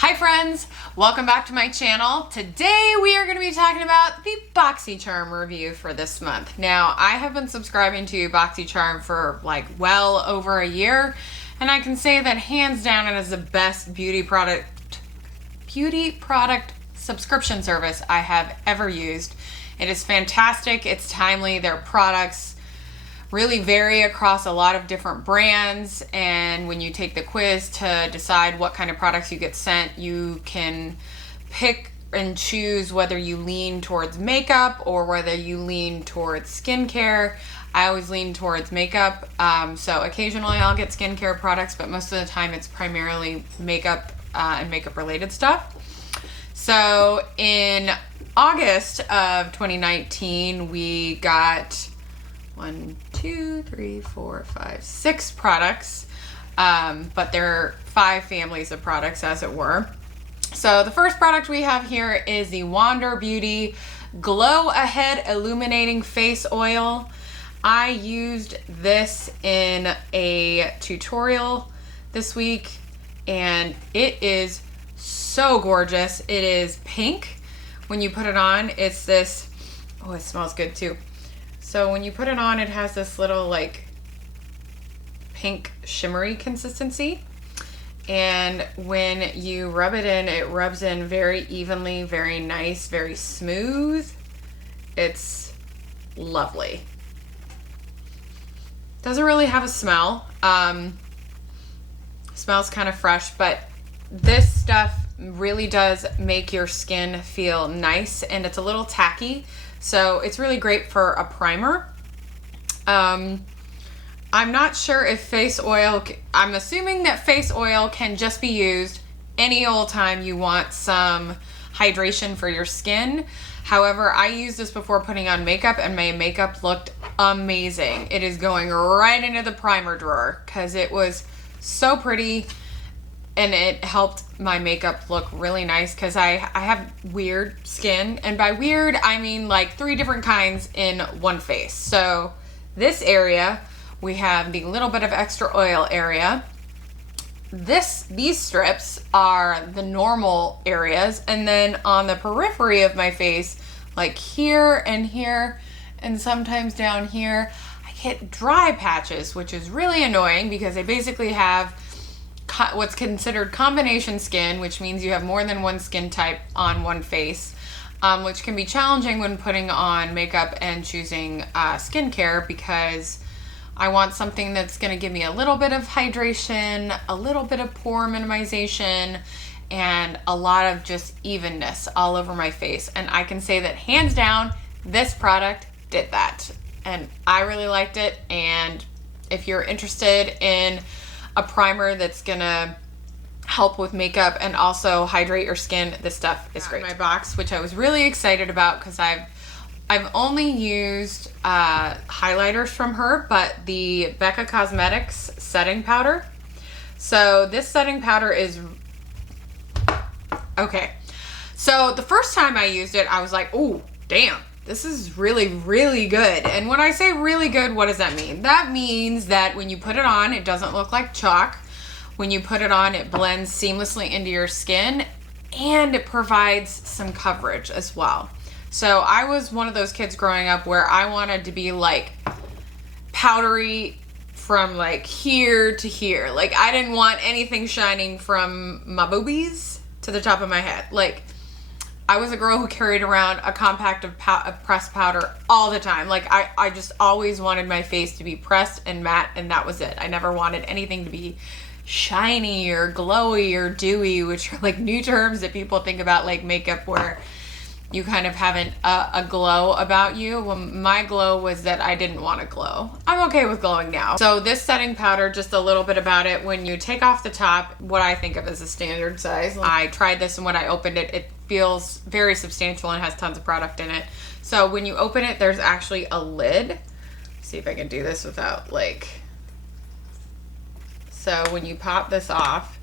Hi friends, welcome back to my channel. Today we are going to be talking about the Boxycharm review for this month. Now I have been subscribing to Boxycharm for like well over a year, and I can say that hands down it is the best beauty product subscription service I have ever used. It is fantastic, it's timely, their products really vary across a lot of different brands, and when you take the quiz to decide what kind of products you get sent, you can pick and choose whether you lean towards makeup or whether you lean towards skincare. I always lean towards makeup, so occasionally I'll get skincare products, but most of the time it's primarily makeup and makeup related stuff. So in August of 2019 we got 6 products, but they're 5 families of products as it were. So the first product we have here is the Wander Beauty Glow Ahead Illuminating Face Oil. I used this in a tutorial this week and it is so gorgeous. It is pink. When you put it on, it's this, oh, it smells good too. So when you put it on, it has this little like pink shimmery consistency. And when you rub it in, it rubs in very evenly, very nice, very smooth. It's lovely. Doesn't really have a smell. Smells kind of fresh, but this stuff really does make your skin feel nice, and it's a little tacky. So it's really great for a primer. I'm not sure if face oil, I'm assuming that face oil can just be used any old time you want some hydration for your skin. However, I used this before putting on makeup and my makeup looked amazing. It is going right into the primer drawer because it was so pretty. And it helped my makeup look really nice because I have weird skin. And by weird, I mean like 3 different kinds in one face. So this area, we have the little bit of extra oil area. These strips are the normal areas. And then on the periphery of my face, like here and sometimes down here, I get dry patches, which is really annoying because I basically have what's considered combination skin, which means you have more than one skin type on one face, which can be challenging when putting on makeup and choosing skincare, because I want something that's going to give me a little bit of hydration, a little bit of pore minimization, and a lot of just evenness all over my face. And I can say that hands down, this product did that. And I really liked it. And if you're interested in a primer that's gonna help with makeup and also hydrate your skin, this stuff is great. In my box, which I was really excited about because I've only used highlighters from her, but the Becca Cosmetics setting powder. So this setting powder is okay. So the first time I used it, I was like, oh damn, this is really, really good. And when I say really good, what does that mean? That means that when you put it on, it doesn't look like chalk. When you put it on, it blends seamlessly into your skin, and it provides some coverage as well. So I was one of those kids growing up where I wanted to be like powdery from like here to here. Like I didn't want anything shining from my boobies to the top of my head. Like I was a girl who carried around a compact of pressed powder all the time. Like I just always wanted my face to be pressed and matte, and that was it. I never wanted anything to be shiny or glowy or dewy, which are like new terms that people think about like makeup, where you kind of have a glow about you. Well, my glow was that I didn't want to glow. I'm okay with glowing now. So this setting powder, just a little bit about it. When you take off the top, what I think of as a standard size, I tried this, and when I opened it, it feels very substantial and has tons of product in it. So when you open it, there's actually a lid. Let's see if I can do this without like... So when you pop this off,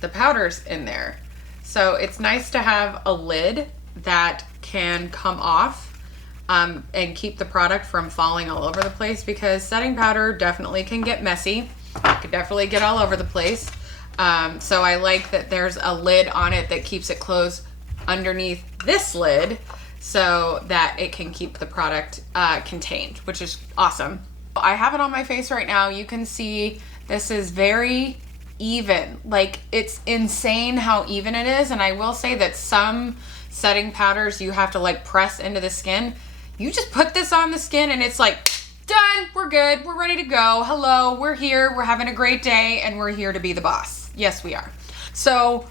the powder's in there. So it's nice to have a lid that can come off and keep the product from falling all over the place, because setting powder definitely can get messy. It could definitely get all over the place. So I like that there's a lid on it that keeps it closed underneath this lid so that it can keep the product contained, which is awesome. I have it on my face right now. You can see this is very even. Like, it's insane how even it is. And I will say that some setting powders you have to like press into the skin. You just put this on the skin and it's like, done, we're good, we're ready to go. Hello, we're here, we're having a great day, and we're here to be the boss. Yes, we are. So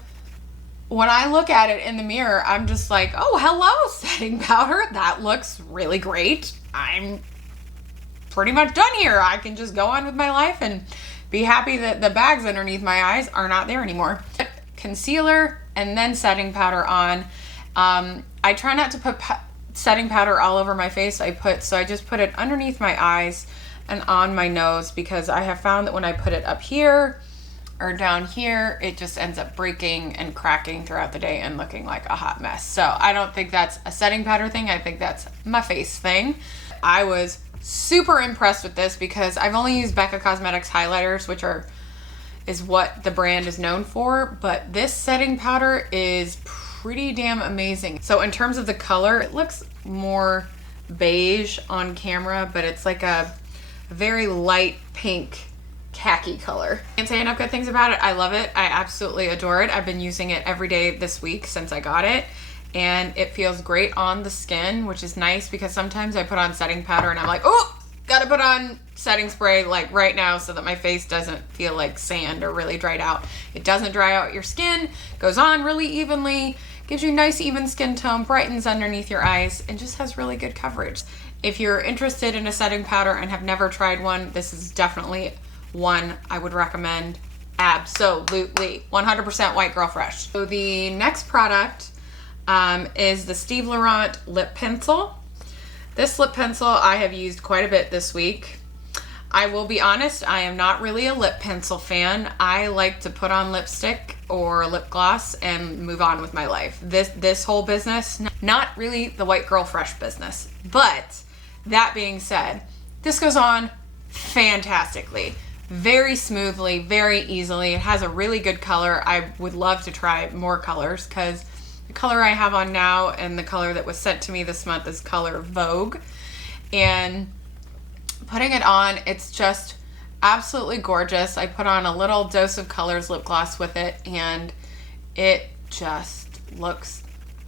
when I look at it in the mirror, I'm just like, oh, hello, setting powder. That looks really great. I'm pretty much done here. I can just go on with my life and be happy that the bags underneath my eyes are not there anymore. Concealer and then setting powder on. I try not to put setting powder all over my face. So I just put it underneath my eyes and on my nose, because I have found that when I put it up here or down here, it just ends up breaking and cracking throughout the day and looking like a hot mess. So I don't think that's a setting powder thing. I think that's my face thing. I was super impressed with this because I've only used Becca Cosmetics highlighters, which is what the brand is known for, but this setting powder is pretty damn amazing. So in terms of the color, it looks more beige on camera, but it's like a very light pink khaki color. Can't say enough good things about it. I love it. I absolutely adore it. I've been using it every day this week since I got it, and it feels great on the skin, which is nice because sometimes I put on setting powder and I'm like, oh, gotta put on setting spray like right now so that my face doesn't feel like sand or really dried out. It doesn't dry out your skin, goes on really evenly, gives you nice even skin tone, brightens underneath your eyes, and just has really good coverage. If you're interested in a setting powder and have never tried one, this is definitely one I would recommend. Absolutely. 100% White Girl Fresh. So the next product is the Steve Laurant lip pencil. This lip pencil I have used quite a bit this week. I will be honest, I am not really a lip pencil fan. I like to put on lipstick or lip gloss and move on with my life. This whole business, not really the White Girl Fresh business. But that being said, this goes on fantastically. Very smoothly, very easily. It has a really good color. I would love to try more colors because the color I have on now and the color that was sent to me this month is color Vogue. And putting it on, it's just absolutely gorgeous. I put on a little Dose of Colors lip gloss with it, and it just looks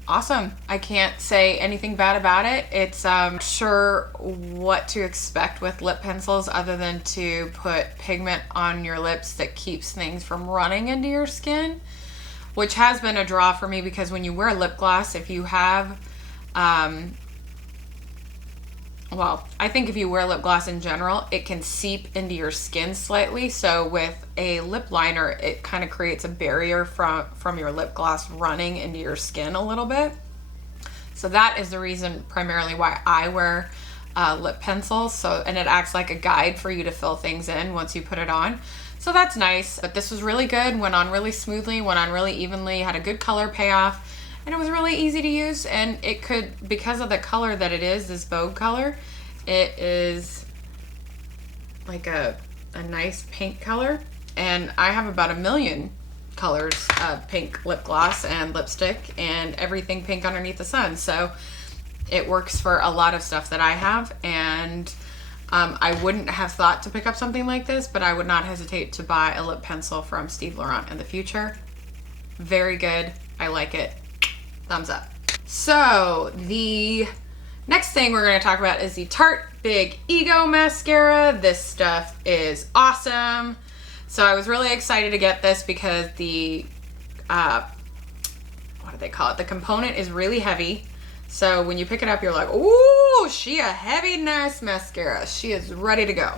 awesome. I can't say anything bad about it. It's sure what to expect with lip pencils other than to put pigment on your lips that keeps things from running into your skin, which has been a draw for me because when you wear lip gloss, if you have well, I think if you wear lip gloss in general, it can seep into your skin slightly. So with a lip liner, it kind of creates a barrier from your lip gloss running into your skin a little bit. So that is the reason primarily why I wear lip pencils. And it acts like a guide for you to fill things in once you put it on. So that's nice. But this was really good, went on really smoothly, went on really evenly, had a good color payoff. And it was really easy to use, and it could, because of the color that it is, this Vogue color, it is like a nice pink color. And I have about 1 million colors of pink lip gloss and lipstick and everything pink underneath the sun. So it works for a lot of stuff that I have, and I wouldn't have thought to pick up something like this, but I would not hesitate to buy a lip pencil from Steve Laurant in the future. Very good. I like it. Thumbs up. So the next thing we're going to talk about is the Tarte Big Ego Mascara. This stuff is awesome. So I was really excited to get this because the, what do they call it? The component is really heavy. So when you pick it up, you're like, ooh, she a heavy, nice mascara. She is ready to go.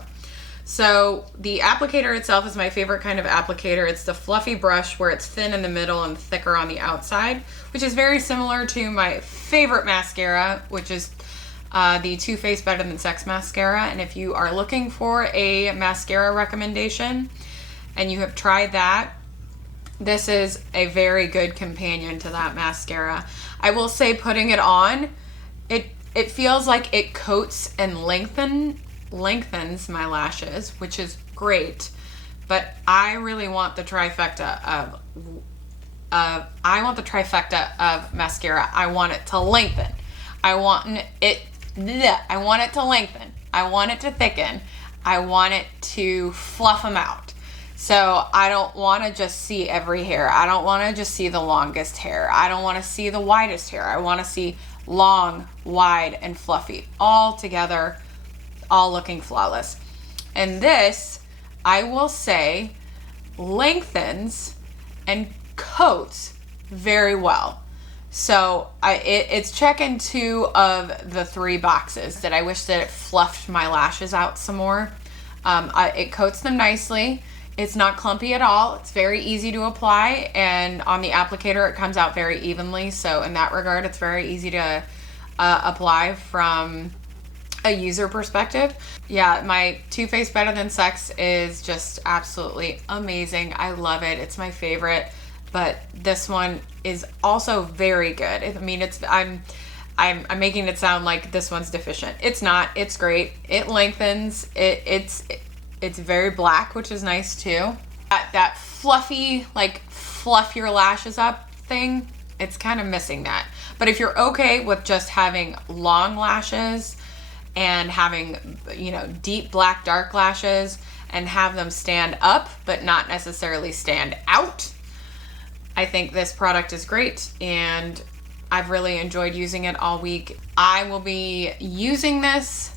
So the applicator itself is my favorite kind of applicator. It's the fluffy brush where it's thin in the middle and thicker on the outside, which is very similar to my favorite mascara, which is the Too Faced Better Than Sex mascara. And if you are looking for a mascara recommendation and you have tried that, this is a very good companion to that mascara. I will say, putting it on, it feels like it coats and lengthens my lashes, which is great, but I really want the trifecta of mascara. I want it to lengthen. I want it to lengthen. I want it to thicken. I want it to fluff them out. So I don't want to just see every hair. I don't want to just see the longest hair. I don't want to see the widest hair. I want to see long, wide, and fluffy all together, all looking flawless. And this, I will say, lengthens and coats very well. So it's checking 2 of the 3 boxes that I wish that it fluffed my lashes out some more. It coats them nicely. It's not clumpy at all. It's very easy to apply, and on the applicator it comes out very evenly. So in that regard, it's very easy to apply from a user perspective. Yeah, my Too Faced Better Than Sex is just absolutely amazing. I love it. It's my favorite. But this one is also very good. I mean, I'm making it sound like this one's deficient. It's not. It's great. It lengthens. It's very black, which is nice too. That fluffy, like fluff your lashes up thing, it's kind of missing that. But if you're okay with just having long lashes and having, you know, deep black dark lashes and have them stand up but not necessarily stand out, I think this product is great, and I've really enjoyed using it all week. I will be using this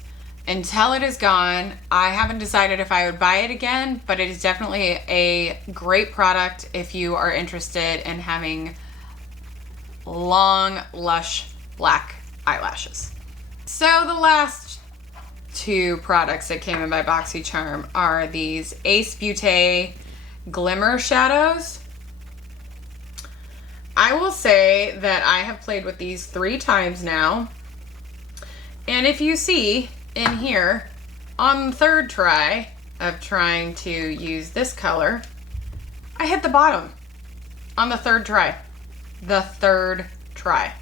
until it is gone. I haven't decided if I would buy it again, but it is definitely a great product if you are interested in having long, lush, black eyelashes. So the last 2 products that came in by Boxycharm are these Ace Beaute Glimmer shadows. I will say that I have played with these 3 times now, and if you see in here, on the 3rd try of trying to use this color, I hit the bottom on the 3rd try. The 3rd try.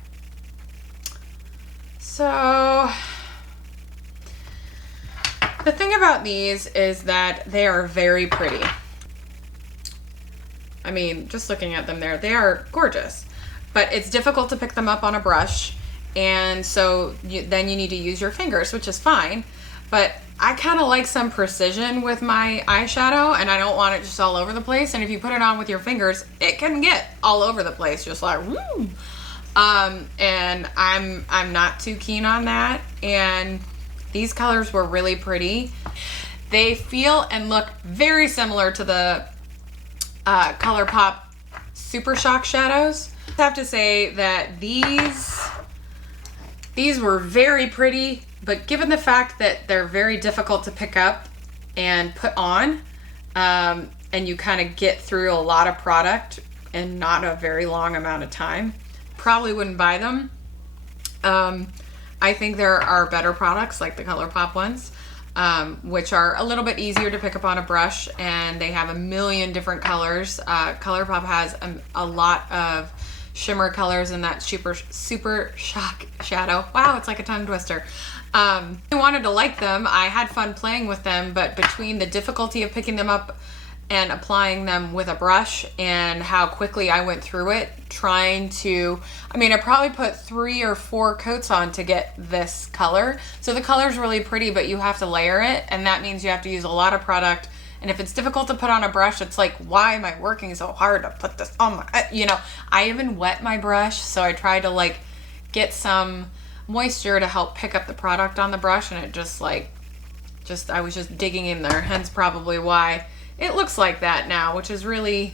So the thing about these is that they are very pretty. I mean, just looking at them there, they are gorgeous, but it's difficult to pick them up on a brush, and so then you need to use your fingers, which is fine, but I kind of like some precision with my eyeshadow, and I don't want it just all over the place, and if you put it on with your fingers, it can get all over the place, just like, woo! And I'm not too keen on that, and these colors were really pretty. They feel and look very similar to the ColourPop Super Shock shadows. I have to say that these were very pretty, but given the fact that they're very difficult to pick up and put on, and you kind of get through a lot of product in not a very long amount of time, probably wouldn't buy them. I think there are better products like the ColourPop ones, which are a little bit easier to pick up on a brush, and they have a million different colors. ColourPop has a lot of shimmer colors in that super shock shadow. Wow, it's like a tongue twister. I wanted to like them. I had fun playing with them, but between the difficulty of picking them up and applying them with a brush and how quickly I went through it trying to, I mean, I probably put 3 or 4 coats on to get this color. So the color's really pretty, but you have to layer it, and that means you have to use a lot of product. And if it's difficult to put on a brush, it's like, why am I working so hard to put this on my, you know, I even wet my brush, so I tried to like get some moisture to help pick up the product on the brush, and it just like, I was just digging in there, hence probably why it looks like that now, which is really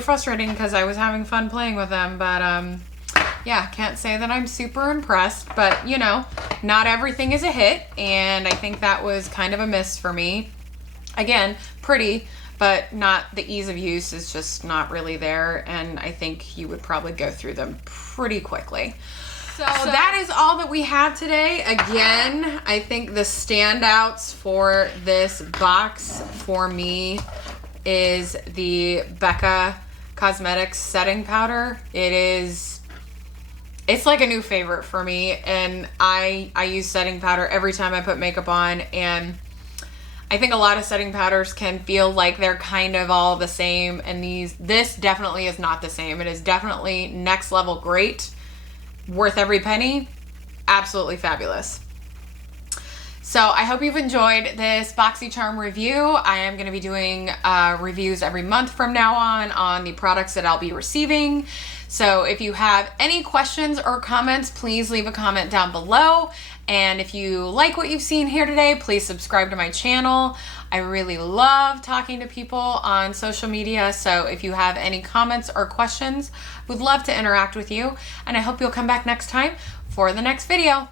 frustrating because I was having fun playing with them. But yeah, can't say that I'm super impressed, but you know, not everything is a hit, and I think that was kind of a miss for me. Again, pretty, but not, the ease of use is just not really there, and I think you would probably go through them pretty quickly. So that is all that we have today. Again, I think the standouts for this box for me is the Becca Cosmetics setting powder. It's like a new favorite for me, and I use setting powder every time I put makeup on, and I think a lot of setting powders can feel like they're kind of all the same, and this definitely is not the same. It is definitely next level great, worth every penny, absolutely fabulous. So I hope you've enjoyed this Boxycharm review. I am going to be doing reviews every month from now on the products that I'll be receiving. So if you have any questions or comments, please leave a comment down below. And if you like what you've seen here today, please subscribe to my channel. I really love talking to people on social media. So if you have any comments or questions, would love to interact with you. And I hope you'll come back next time for the next video.